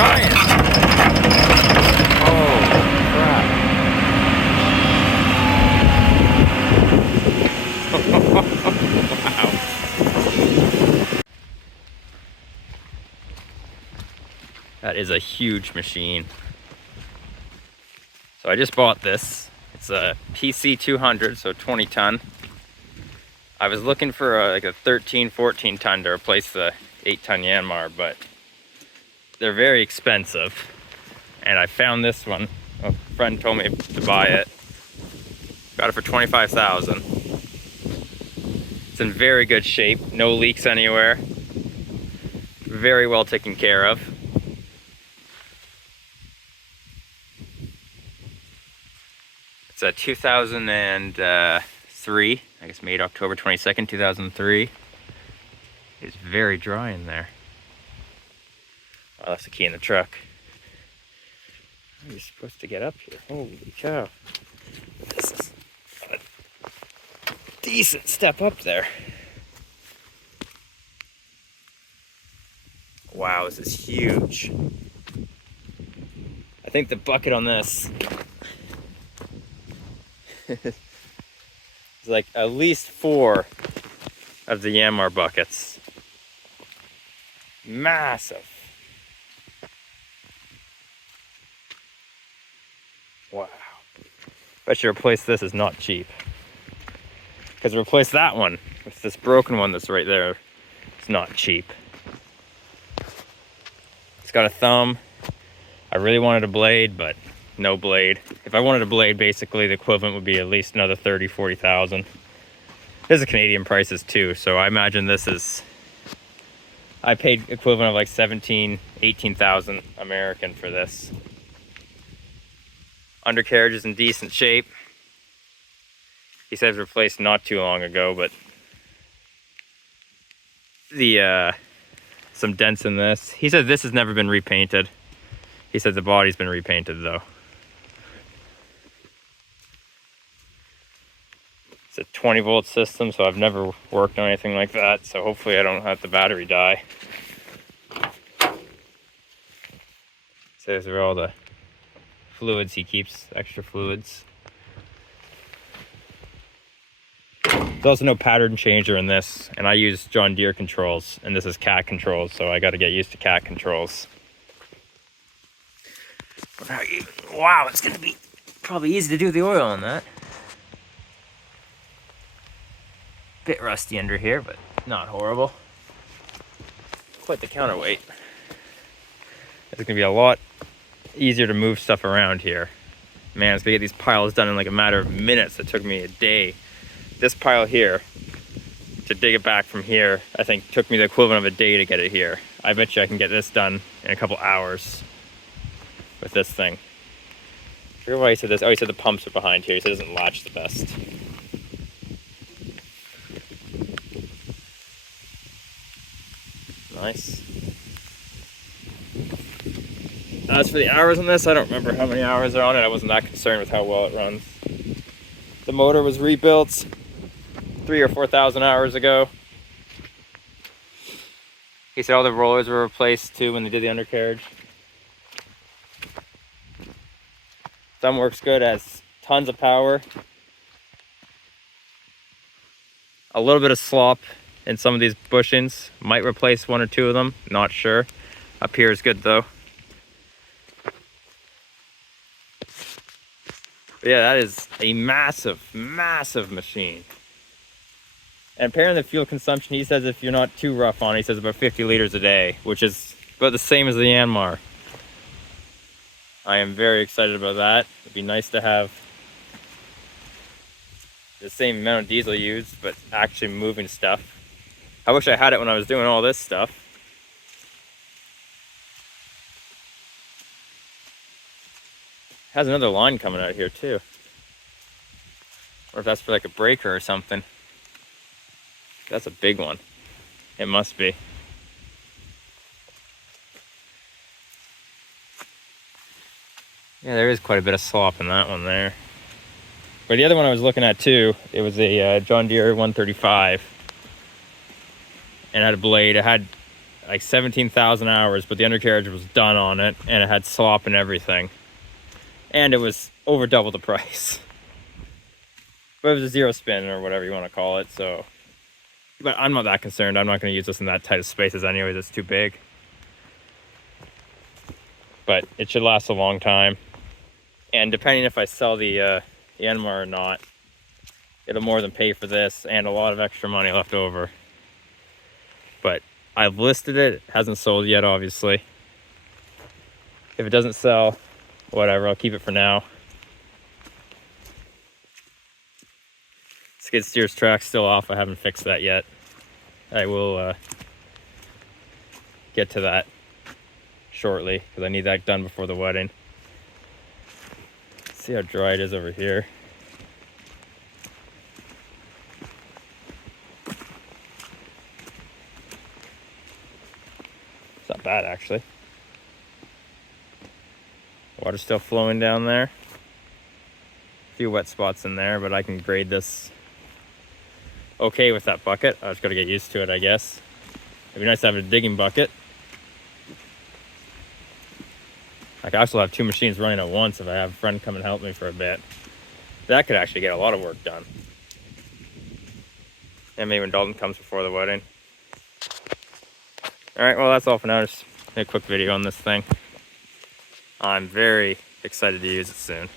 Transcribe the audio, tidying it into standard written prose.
giant. Oh, crap. Wow. That is a huge machine. So I just bought this. It's a PC200, so 20 ton. I was looking for like a 13, 14 ton to replace the 8 ton Yanmar, but they're very expensive. And I found this one. A friend told me to buy it. Got it for $25,000. It's in very good shape, no leaks anywhere. Very well taken care of. It's a 2003, I guess made October 22nd, 2003. It's very dry in there. Oh, that's the key in the truck. How are you supposed to get up here? Holy cow. This is a decent step up there. Wow, this is huge. I think the bucket on this is like at least 4 of the Yanmar buckets. Massive. Wow. Bet you replace this is not cheap. Because replace that one with this broken one that's right there, it's not cheap. It's got a thumb. I really wanted a blade, but no blade. If I wanted a blade, basically the equivalent would be at least another 30, 40,000. This is Canadian prices too, so I imagine this is, I paid equivalent of like 17, 18,000 American for this. Undercarriage is in decent shape. He said it was replaced not too long ago, but the some dents in this. He said this has never been repainted. He said the body's been repainted though. It's a 20 volt system, so I've never worked on anything like that, so hopefully I don't have the battery die. So these are all the fluids he keeps, extra fluids. There's also no pattern changer in this, and I use John Deere controls, and this is cat controls, so I got to get used to cat controls. Wow, it's going to be probably easy to do the oil on that. Bit rusty under here, but not horrible. Quite the counterweight. It's going to be a lot easier to move stuff around here. Man, it's going to get these piles done in like a matter of minutes. It took me a day. This pile here, to dig it back from here, I think took me the equivalent of a day to get it here. I bet you I can get this done in a couple hours with this thing. I forget why he said this. Oh, he said the pumps are behind here. He said it doesn't latch the best. Nice. As for the hours on this, I don't remember how many hours are on it. I wasn't that concerned with how well it runs. The motor was rebuilt 3,000 or 4,000 hours ago. He said all the rollers were replaced too when they did the undercarriage. Thumb works good, has tons of power. A little bit of slop in some of these bushings. Might replace 1 or 2 of them, not sure. Up here is good though. But yeah, that is a massive, massive machine. And apparently the fuel consumption, he says if you're not too rough on it, he says about 50 liters a day, which is about the same as the Yanmar. I am very excited about that. It'd be nice to have the same amount of diesel used, but actually moving stuff. I wish I had it when I was doing all this stuff. Has another line coming out here too. Or if that's for like a breaker or something. That's a big one. It must be. Yeah, there is quite a bit of slop in that one there. But the other one I was looking at too, it was a John Deere 135. And it had a blade. It had like 17,000 hours, but the undercarriage was done on it, and it had slop and everything. And it was over double the price. But it was a 0 spin or whatever you want to call it, so. But I'm not that concerned. I'm not going to use this in that tight of spaces anyways. It's too big. But it should last a long time. And depending if I sell the Yanmar or not, it'll more than pay for this and a lot of extra money left over. But I've listed it. It hasn't sold yet, obviously. If it doesn't sell, whatever, I'll keep it for now. Skid steer's track's still off. I haven't fixed that yet. I will get to that shortly because I need that done before the wedding. Let's see how dry it is over here. It's not bad, actually. Water's still flowing down there. A few wet spots in there, but I can grade this okay with that bucket. I just gotta get used to it, I guess. It'd be nice to have a digging bucket. I could also have 2 machines running at once if I have a friend come and help me for a bit. That could actually get a lot of work done. And maybe when Dalton comes before the wedding. Alright, well that's all for now. Just a quick video on this thing. I'm very excited to use it soon.